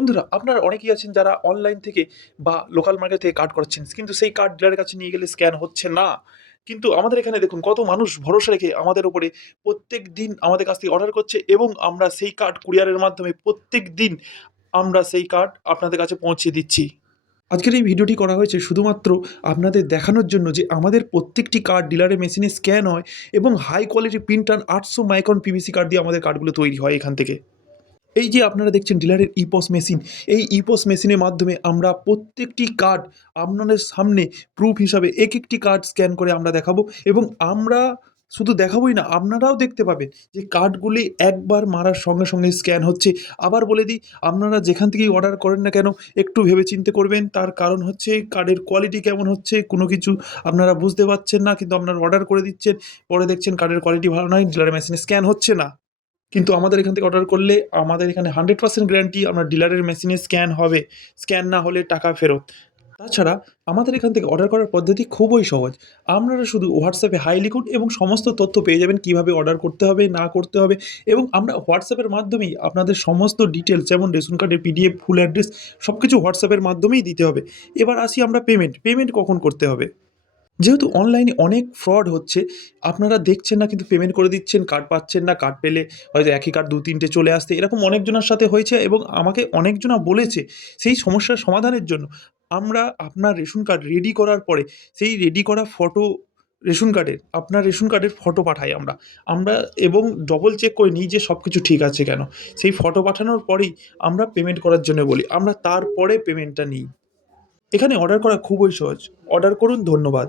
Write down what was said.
বন্ধুরা, আপনারা অনেকেই আছেন যারা অনলাইন থেকে বা লোকাল মার্কেট থেকে কার্ড করাচ্ছেন। কিন্তু সেই কার্ড ডিলারের কাছে নিয়ে গেলে স্ক্যান হচ্ছে না। কিন্তু আমাদের এখানে দেখুন কত মানুষ ভরসা রেখে আমাদের উপরে প্রত্যেকদিন আমাদের কাছ থেকে অর্ডার করছে এবং আমরা সেই কার্ড কুরিয়ারের মাধ্যমে প্রত্যেকদিন আমরা সেই কার্ড আপনাদের কাছে পৌঁছে দিচ্ছি। আজকের এই ভিডিওটি করা হয়েছে শুধুমাত্র আপনাদের দেখানোর জন্য যে আমাদের প্রত্যেকটি কার্ড ডিলারের মেশিনে স্ক্যান হয় এবং high quality print and 800 micron PVC card দিয়ে আমাদের কার্ডগুলো তৈরি হয় এখান থেকে। এই যে আপনারা দেখছেন ডিলারের ইপস মেশিন, এই ইপস মেশিনের মাধ্যমে আমরা প্রত্যেকটি কার্ড আপনাদের সামনে প্রুফ হিসাবে একটি কার্ড স্ক্যান করে আমরা দেখাবো এবং আমরা শুধু দেখাবোই না, আপনারাও দেখতে পাবেন যে কার্ডগুলি একবার মারার সঙ্গে সঙ্গে স্ক্যান হচ্ছে। আবার বলে দিই, আপনারা যেখান থেকেই অর্ডার করেন না কেন একটু ভেবেচিন্তে করবেন। তার কারণ হচ্ছে কার্ডের কোয়ালিটি কেমন হচ্ছে কোনো কিছু আপনারা বুঝতে পারছেন না, কিন্তু আপনারা অর্ডার করে দিচ্ছেন, পরে দেখছেন কার্ডের কোয়ালিটি ভালো নয়, ডিলারের মেশিনে স্ক্যান হচ্ছে না। কিন্তু আমাদের এখান থেকে অর্ডার করলে আমাদের এখানে 100% গ্যারান্টি আপনার ডিলারের মেশিনে স্ক্যান হবে। স্ক্যান না হলে টাকা ফেরত। তাছাড়া আমাদের এখান থেকে অর্ডার করার পদ্ধতি খুবই সহজ। আপনারা শুধু হোয়াটসঅ্যাপে হাই লিখুন এবং সমস্ত তথ্য পেয়ে যাবেন কীভাবে অর্ডার করতে হবে, না করতে হবে, এবং আমরা হোয়াটসঅ্যাপের মাধ্যমেই আপনাদের সমস্ত ডিটেলস যেমন রেশন কার্ডের পিডিএফ, ফুল অ্যাড্রেস সব কিছু হোয়াটসঅ্যাপের মাধ্যমেই দিতে হবে। এবার আসি আমরা পেমেন্ট কখন করতে হবে? যেহেতু অনলাইনে অনেক ফ্রড হচ্ছে, আপনারা দেখছেন না কিন্তু পেমেন্ট করে দিচ্ছেন, কার্ড পাচ্ছেন না, কার্ড পেলে হয়তো একই কার্ড ২-৩টে চলে আসতে, এরকম অনেকজনের সাথে হয়েছে এবং আমাকে অনেকজনা বলেছে। সেই সমস্যার সমাধানের জন্য আমরা আপনার রেশন কার্ড রেডি করার পরে সেই রেডি করা ফটো আপনার রেশন কার্ডের ফটো পাঠাই আমরা। আমরা এবং ডবল চেক করে নিই যে সব কিছু ঠিক আছে কেন। সেই ফটো পাঠানোর পরেই আমরা পেমেন্ট করার জন্য বলি। আমরা তারপরে পেমেন্টটা নিই। এখানে অর্ডার করা খুবই সহজ। অর্ডার করুন, ধন্যবাদ।